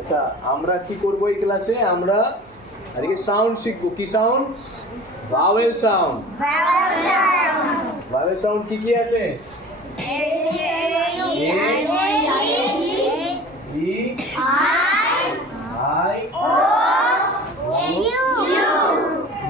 আচ্ছা আমরা কি করব এই ক্লাসে? আমরা আজকে সাউন্ড শিখবো। কি sound? Vowel sound. Vowel sound কি কি আছে? এ, ই, আই, ও,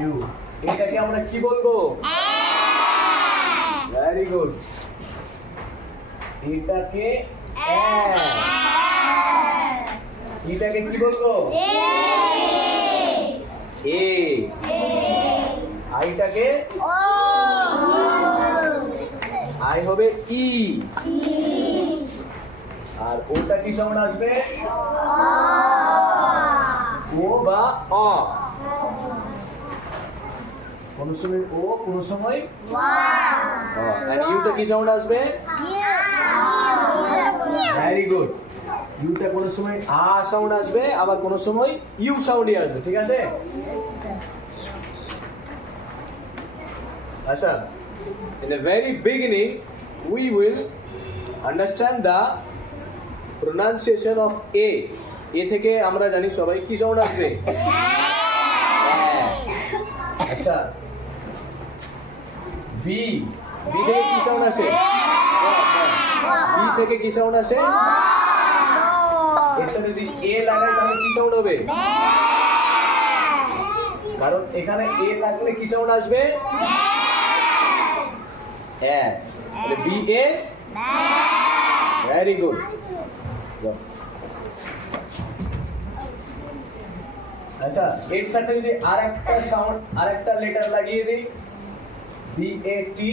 ইউ। এটাকে আমরা কি বলবো? Very good. এটাকে এটাকে কি বলবো? এ। আইটাকে আই হবে ই। আর ওটা কি সাউন্ড আসবে? ও বা অ। কোন সময় ও, কোন সময় আর ইউটা কি সাউন্ড আসবে? Very good. ইউটা কোন সময় আ সাউন্ড আসবে, আবার কোন সময় ইউ সাউন্ডই আসবে। ঠিক আছে? আচ্ছা, in the very beginning we will understand the pronunciation of a. এ থেকে আমরা জানি সবাই কি সাউন্ড আসবে? আচ্ছা, বি। বি থেকে কি সাউন্ড আসে? বি থেকে কি সাউন্ড আসে? এর সাথে যদি এ লাগাই তাহলে কি সাউন্ড হবে? কারণ এখানে এ থাকলে কি সাউন্ড আসবে? হ্যাঁ, তাহলে বি এ। Very good. আচ্ছা, এর সাথে যদি আরেকটা সাউন্ড, আরেকটা লেটার লাগিয়ে দিই, B A T.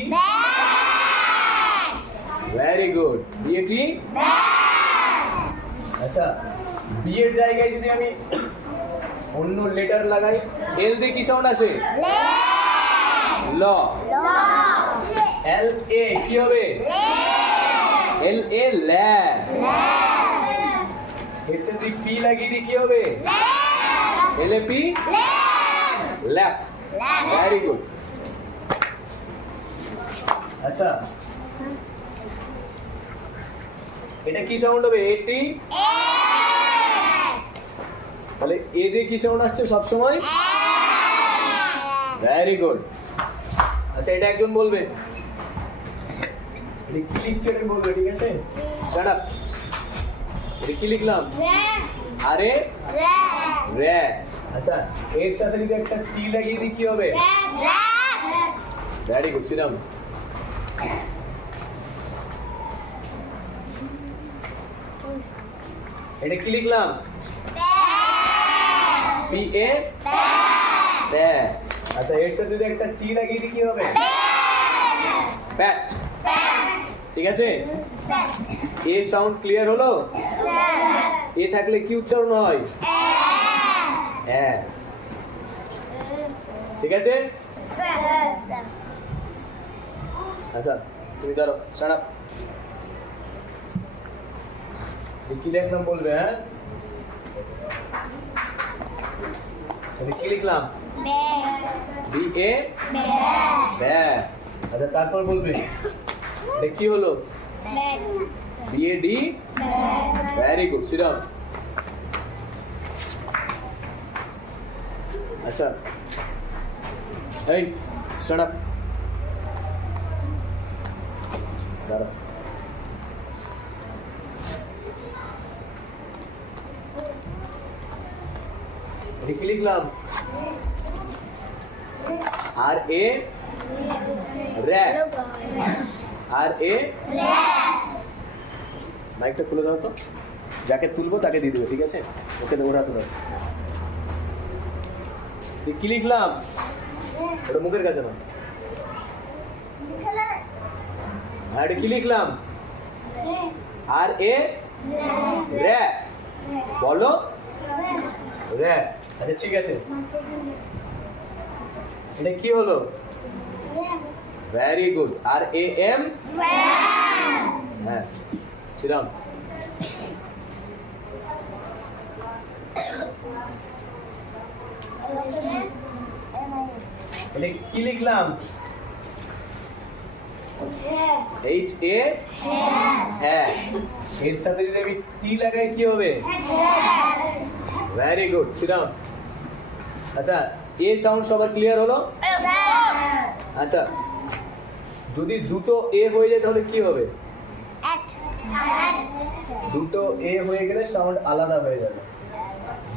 Very good. B A T. আচ্ছা, বি এর জায়গায় যদি আমি অন্য লেটার লাগাই, এল দিয়ে কি সাউন্ড আসে? ল। এল এ কি হবে? এল এ ল্যা। এর সাথে পি লাগিয়ে দিই কি হবে? L A P lap. Very good. আচ্ছা, এটা কি সাউন্ড হবে? এটি। তাহলে এ দিয়ে কি সাউন্ড আসছে সব সময়? Very good. আচ্ছা, এটা একজন বলবে, এটা কি লিখছে এটা বলবে। ঠিক আছে? Shut up. এটা কি লিখলাম? আরে রে। আচ্ছা, এর সাথে যদি একটা টি লাগিয়ে দিই কি হবে? Very good. Sit down. এটা কি লিখলাম? পি এ প্যা। আচ্ছা, এর সাথে যদি একটা টি লাগিয়ে দিই কি হবে? প্যাট। ঠিক আছে? এ সাউন্ড ক্লিয়ার হলো? এ থাকলে কি উচ্চারণ হয়? হ্যাঁ। ঠিক আছে? আচ্ছা, তুমি ধরো। Shut up. কি লিখলাম বলবে? হ্যাঁ, কি লিখলাম? বি এ ব্যা। আচ্ছা, তারপর বলবে এটা কি হলো? B A D. Very good. Sit down. আচ্ছা, এই শাট আপ। দাঁড়াও। কি লিখলাম? আর এ রে। আর এ। মাইকটা খুলে দাও তো, যাকে তুলবো তাকে দিয়ে দেবো। ঠিক আছে? ওকে ওরা তুলো। কি লিখলাম? ওটা মুখের কাছে না। আর এটা কি লিখলাম? আর এ রে। বলো রে। আচ্ছা, ঠিক আছে। এটা কি হলো? Very good. আর এ এম। হ্যাঁ, সিট ডাউন। এটা কি লিখলাম? এইচ এ হ্যাঁ। এর সাথে যদি আমি টি লাগাই কি হবে? Very good, sit down. আচ্ছা, এ সাউন্ড সবার ক্লিয়ার হলো? আচ্ছা, যদি দুটো এ হয়ে যায় তাহলে কি হবে? দুটো এ হয়ে গেলে সাউন্ড আলাদা হয়ে যাবে।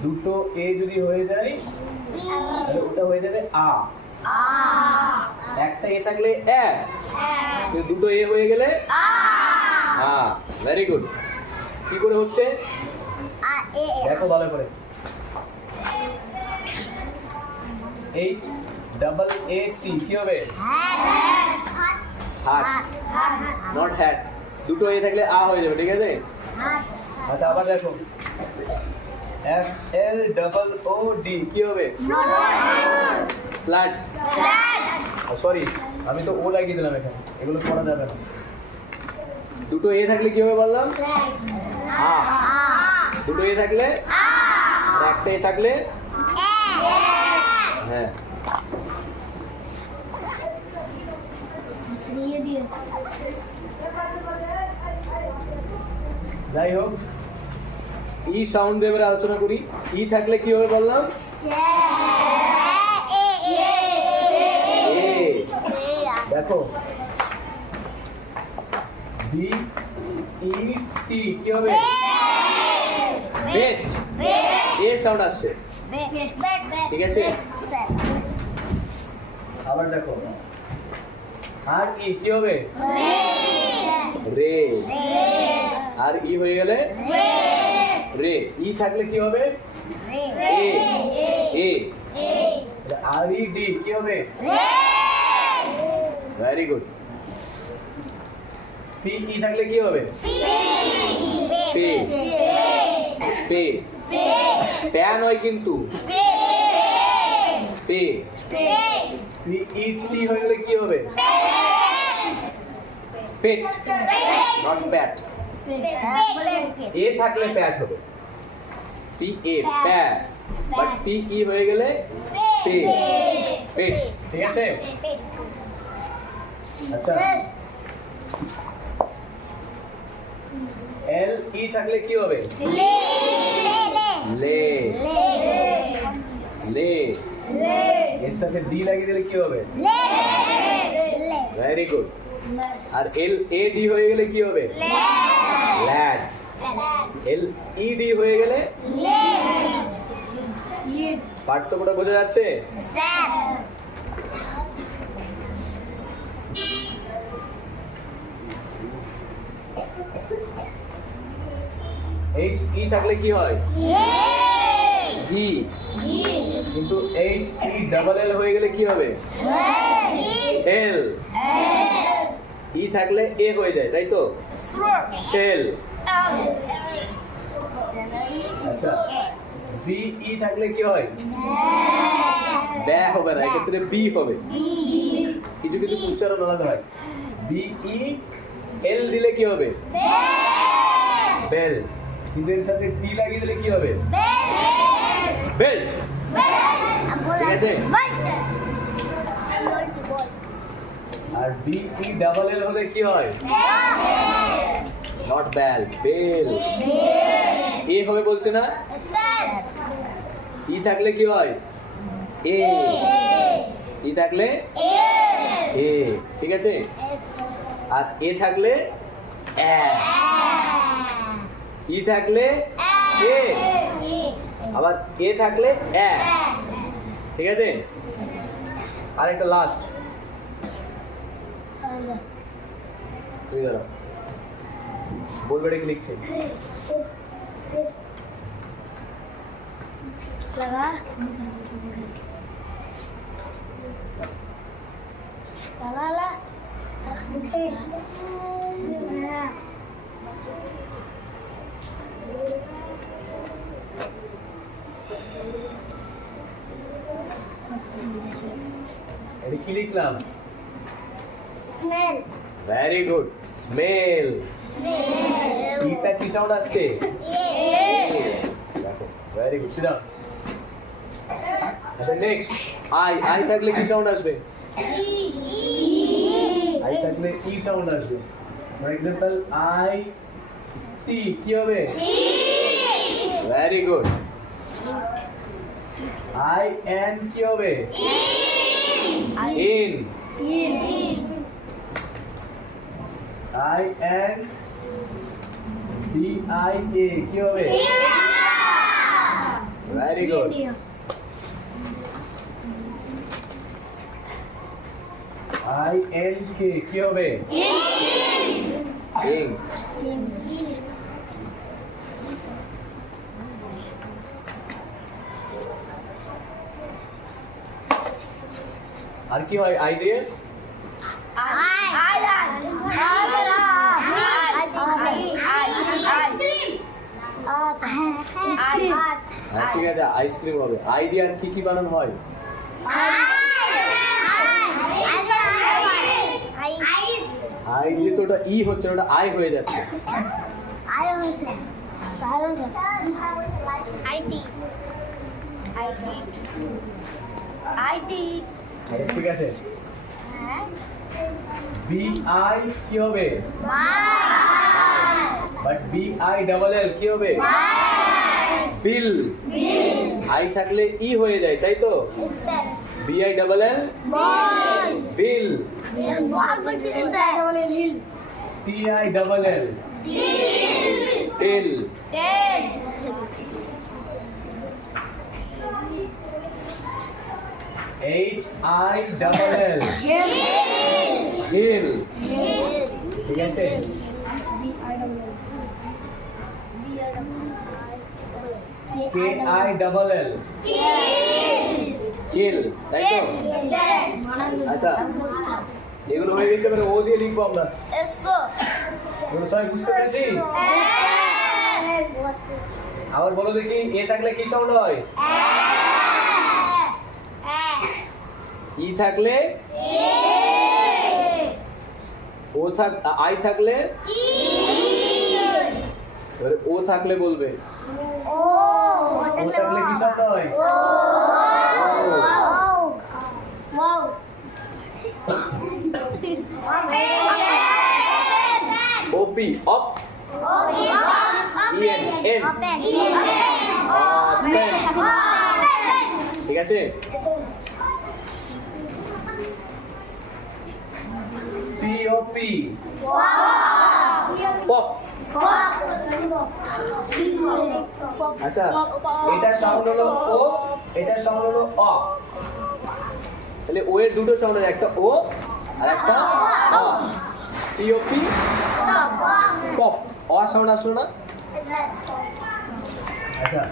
দুটো এ যদি হয়ে যায় তাহলে ওটা হয়ে যাবে আ। একটা এ থাকলে এ, দুটো এ হয়ে গেলে আ। Very good. কি করে হচ্ছে দেখো ভালো করে। এইচ ডাবল এ টি কি হবে? হাট, নট হ্যাট। দুটো এ থাকলে আ হয়ে যাবে, ঠিক আছে? আচ্ছা, আবার দেখো, F L double O D কি হবে? ফ্ল্যাট। সরি, আমি তো ও লাগিয়ে দিলাম এখানে, এগুলো পড়া যাবে না। দুটো এ থাকলে কি হবে বললাম? আ। দুটো এ থাকলে আর একটা এ থাকলে হ্যাঁ। যাই হোক, ই সাউন্ড দিয়ে এবারে আলোচনা করি। ই থাকলে কি হবে বললাম? দেখো, বি ই টি কি হবে? বেট। এ সাউন্ড আসছে, ঠিক আছে? আবার দেখো, আর ই কি হবে? রে। আর ই হয়ে গেলে রে। ই থাকলে কি হবে? এ। এ। আর ই ডি কি হবে? Very good. পি ই থাকলে কি হবে? পে। পে। প্যা নয় কিন্তু, পে। পি ই টি হয়ে গেলে কি হবে? পেট, নট প্যাট। এ থাকলে প্যাট হবে, P A Pat, but P E হয়ে গেলে পে, পেট, ঠিক আছে? আচ্ছা, এল ই থাকলে কি হবে? লে। লে। এর সাথে ডি লাগিয়ে দিলে কি হবে? Very good. আর এল এ ডি হয়ে গেলে কি হবে? ল্যাড। এল ই ডি হয়ে গেলে পার্থক্যটা বোঝা যাচ্ছে? এইচ ই থাকলে কি হয়? হি। কিন্তু এইচ ই ডাবল এল হয়ে গেলে কি হবে? এল। ই থাকলে এ হয়ে যায়, তাই তো? এল। আচ্ছা, বি ই থাকলে কি হয়? ব্যা হবে না, এক্ষেত্রে বি হবে। কিছু কিছু উচ্চারণ আলাদা হয়। বি ই এল দিলে কি হবে? বেল। কিন্তু এর সাথে টি লাগিয়ে দিলে কি হবে? বেল। ঠিক আছে? আর বি ই ডাবল এল হলে কি হয়? Not bell, bell. এ হবে বলছে না? ই থাকলে কি হয়? এ। ই থাকলে এ, ঠিক আছে? আর এ থাকলে এ। ই থাকলে এ, আবার এ থাকলে এ, ঠিক আছে? আর একটা লাস্ট, তুমি দাঁড়াও, বলবে এটা কি লিখছে? এটা কি লিখলাম? স্মেল। Very good, smell. এটা কি সাউন্ড আসছে? দেখো, ভেরি গুড, সিট ডাউন। আচ্ছা, নেক্সট, আই। আই থাকলে কি সাউন্ড আসবে? আই থাকলে ই সাউন্ড আসবে। ফর এক্সাম্পল, আই টি কি হবে? Very good. আই এন কি হবে? In. I N D I A কি হবে? Very good. I N K কি হবে? ইং। আর কি হয় আই দিয়ে? হ্যাঁ ঠিক আছে, আইসক্রিম হবে। আই দিয়ে আর কি কি বানানো হয়? আই দিলে তো ওটা ই হচ্ছে না, ওটা আই হয়ে যাচ্ছে। আরে ঠিক আছে, বি আই কি হবে? But B I double L কি হবে? বিল। আই থাকলে ই হয়ে যায়, তাই তো? B I double L bill. T I double L till. H I double L hill. ঠিক আছে, কে আই ডাবল এল কিল, তাই তো? আচ্ছা, এগুলো হয়ে গেছে, মানে ও দিয়ে লিখবো আমরা। এগুলো সবাই বুঝতে পেরেছি? আবার বলো দেখি, এ থাকলে কি সাউন্ড হয়? ই থাকলে ও আই থাকলে, এবারে ও থাকলে বলবে। ও থাকলে কি সাউন্ড হয়? ওপি অপ, ইএন এন ওপেন। ঠিক আছে, পিওপি পপ। আচ্ছা, এটা সাউন্ড হলো ও, এটা সাউন্ড হলো অ। তাহলে ও এর দুটো সাউন্ড আছে, একটা ও আর একটা অ। পিওপি পপ, অ সাউন্ড আসলো না? আচ্ছা,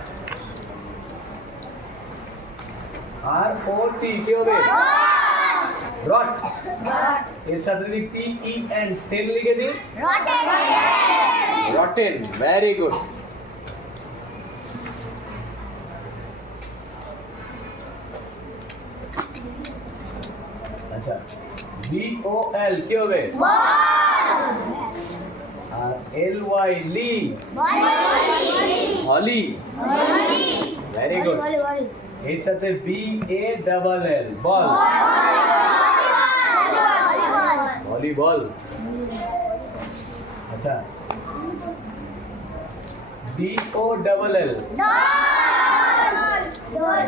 আর ও টি কি হবে? রট। এর সাথে যদি টি ই এন টেন লিখে দিই, রটেন। Very good. আচ্ছা, বি ও এল কি হবে? আর এল ওয়াই লি, হলি। Very good. এর সাথে B A double L ball, volleyball. আচ্ছা, ডি ও ডাবল এল,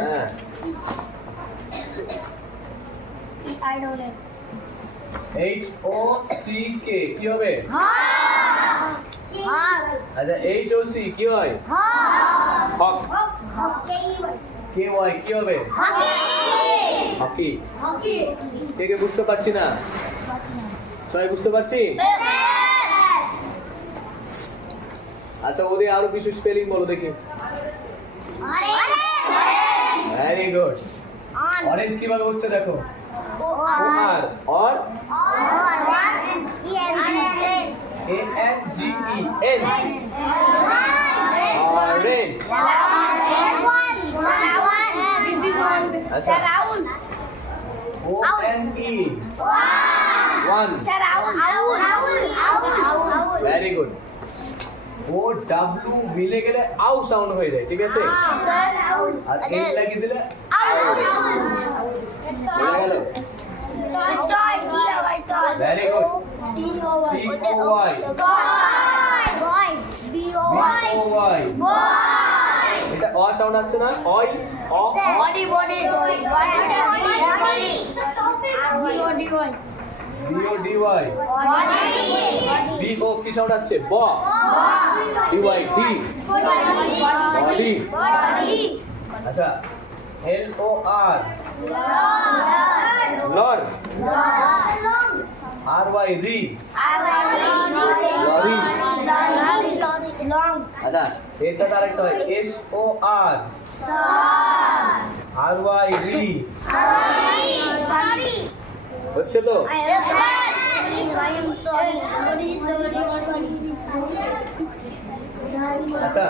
হ্যাঁ। এইচ ও সি কে কি হবে? আচ্ছা, এইচ ও সি কি হয়? হক। কে ওয়াই কি হবে? হকি। কে কে বুঝতে পারছি না? সবাই বুঝতে পারছি? আচ্ছা, ওদের আরো কিছু স্পেলিং বলো দেখি। Very good. অরেঞ্জ কিভাবে হচ্ছে দেখো? আর or A N G E N, orange. আচ্ছা, O N E one. Very good. O W মিলে গেলে আউ সাউন্ড হয়ে যায়, ঠিক আছে? আর এ লাগিয়ে দিলে ভেরি গুড। টি ও ওয়াই, বি ও ওয়াই, এটা অ সাউন্ড আসছে না অই অ Body. বি ও ডি ওয়াই বি ও কি সাউন্ড আসছে ব ডি ওয়াই ডি বডি আচ্ছা এল ও আর লর আর ওয়াই রি লরি আচ্ছা এর সাথে আরেকটা হয় এস ও আর আর ওয়াই রি হচ্ছে তো আচ্ছা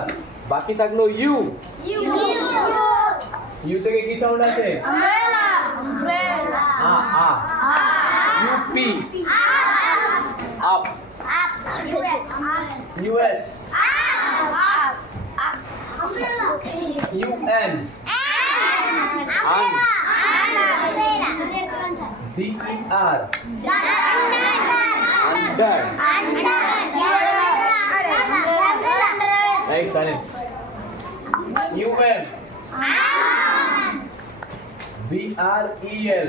বাকি থাকলো ইউ ইউ থেকে কি সাউন্ড আছে আ আ UP up US UN ডিইআর under Nice silence. UM BREL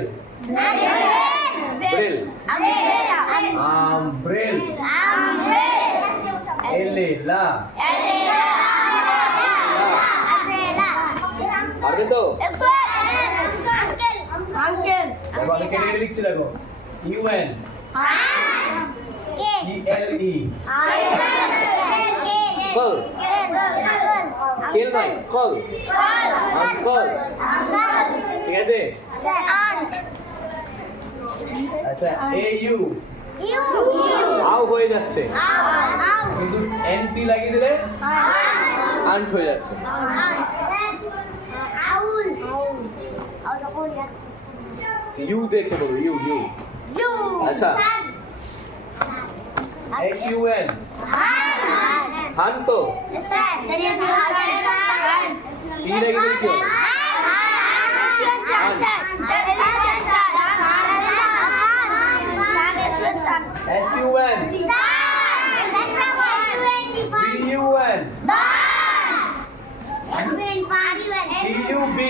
Brill Brill LA La পারবে তো দেখো আমি কেটে কেটে লিখছি দেখো UN CLE কল কেল নয় কল আঙ্কল ঠিক আছে আচ্ছা AU আও হয়ে যাচ্ছে কিন্তু এনটি লাগিয়ে দিলে আন্ট হয়ে যাচ্ছে ইউ দেখে বলো ইউ ইউ আচ্ছা HUN হান তো ই লাগিয়ে দিলে কি হবে SUN BUN TUB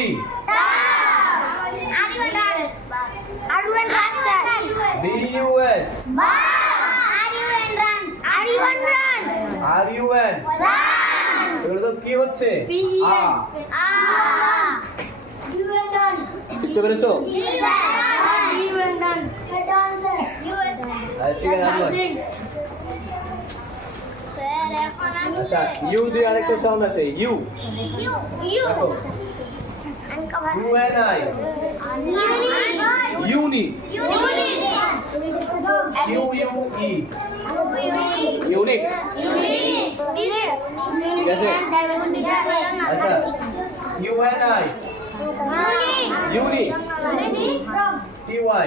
DUS RUN এগুলো সব কি হচ্ছে শিখতে পেরেছো ঠিক আছে আচ্ছা ইউ দিয়ে আরেকটা সাউন্ড আছে U UNI uni QUE unique ঠিক আছে আচ্ছা UNI ইউনি TY